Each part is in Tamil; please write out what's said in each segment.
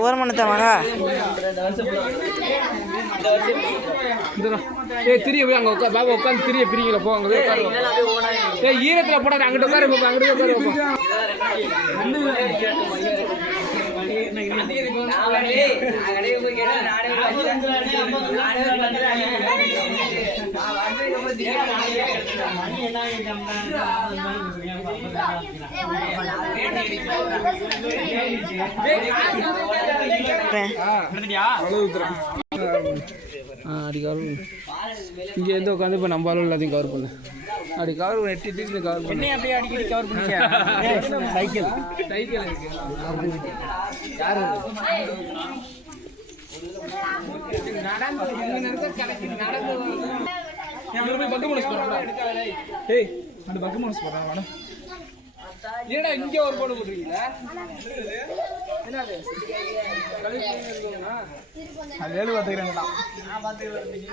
ஓரமனத்த மகா திரிய போய் அங்க பாபா உட்காந்து திரிய பிரிங்கள போ அங்க போய் ஈரத்துல போடாது அங்கிட்ட உட்காரு அங்கிட்ட உட்காரு அடி கவர் இங்கே எந்த உட்காந்து இப்போ நம்ம அளவு எல்லாத்தையும் கவர் பண்ணு அப்படி கவர் பண்ணி எட்டு கவர் பண்ணி அப்படியே அடிக்கடி கவர் பண்ணி சைக்கிள் சைக்கிள் யாரு ஏடா இங்க ஒரு போடு போட்டுருக்கீங்களா அது வேலை பார்த்துக்கிறேங்கடா நான் பார்த்துக்கிறேன் நீங்க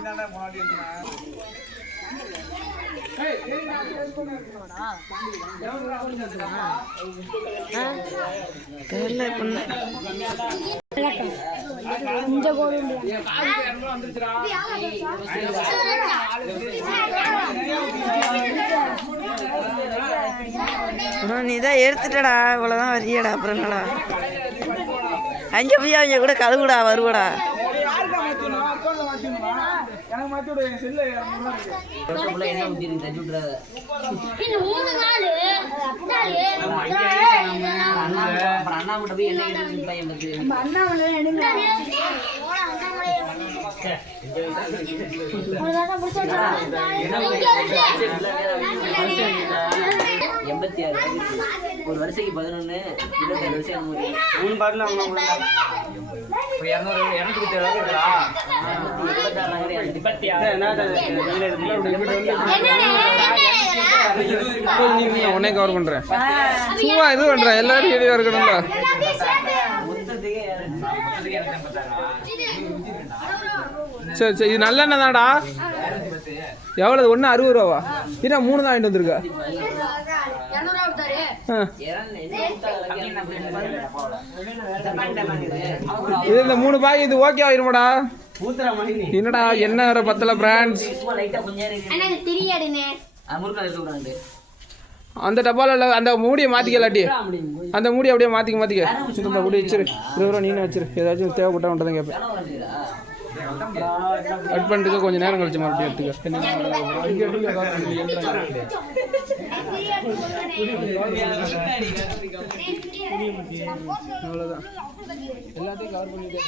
முன்னாடி நீதான் எடுத்துட்டடா இவ்வளவுதான் வரியடா அப்புறம் என்னடா அங்க போய் அவங்க கூட கழுவுடா வருவடா ஒரு வருஷத்துக்கு 11 27 வருஷம் 3 பாட்டில் உடனே கவர் பண்றேன் சும்மா இது பண்றேன் எல்லாரும் வீடியோ இருக்கணும்ல சரி சரி இது நல்லெண்ணெய் தான்டா எவ்வளவு 1 60 ரூபாவா இதா 3 தான் வாங்கிட்டு வந்திருக்கா இது இந்த 3 பாய் இது ஓகே ஆயிருமாடா என்னடா என்ன வேற பத்தல பிராண்ட்ஸ் அந்த டப்பால அந்த மூடியை மாத்திக்கலாட்டி அந்த மூடி அப்படியே மாத்திக்க இந்த மூடி வச்சிரு 20 ரூபா நீனே வச்சிரு ஏதாச்சும் தேவைப்பட்டா மட்டும் தான் கேட்பேன் கட் பண்ணிட்டு கொஞ்சம் நேரம் கழிச்சு மறுபடியும் எடுத்துக்க அவ்வளோதான் எல்லாத்தையும் கவர் பண்ணிட்டு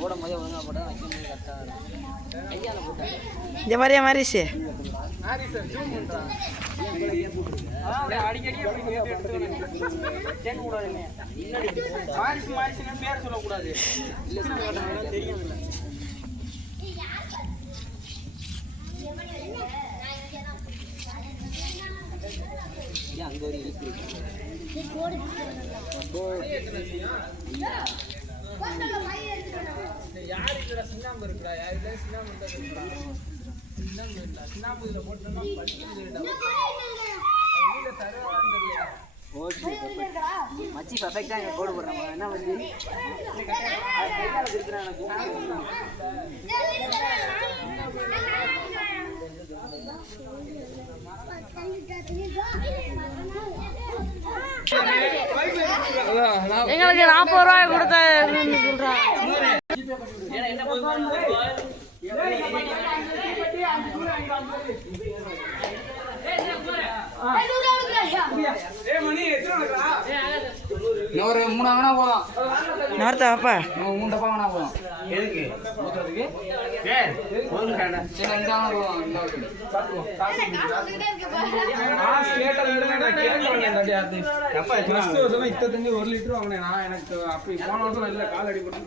போடும் போதே ஒழுங்காக போட்டால் வைக்கும் போது கரெக்டாக இருக்கும். கையால் போட்டாங்க இந்த மாதிரியா மாரிஷு அடிக்கடி கேட்கக்கூடாதுங்க. மாரிசுன்னு பேர் சொல்லக்கூடாது. தெரியும் இல்லை. அங்கே ஒரு இழுப்பு யாரு இல்லடா சின்னாம்பு இருக்குடா, யாரு இல்லை சின்னாம்பு இருக்குடா. சின்னாம்பு இல்லை, சின்னாம்பு இதில் போட்டோம்னா படிக்கிறதுடா. வீட்டில் தருவான்னு தெரியல. மச்சி பர்ஃபெக்டாக இங்கே கோடு போடுறாங்க. என்ன வந்து கையால் கொடுக்குறேன் எனக்கு. எங்களுக்கு 40 ரூபாய் கொடுத்த சொல்றான். ஒரு 3 வேணா போதும். நார்த்தா வாப்பா 3 டப்பா வேணா போதும். எதுக்கு ஊத்துறதுக்கு? போதும் காடா. சரி இந்த வேணா போதும். ஃபர்ஸ்ட் வருஷம் 1 லிட்டர் வாங்கினேன் நான். எனக்கு அப்படி போன வருஷம் நல்ல கால் அடி போட்டு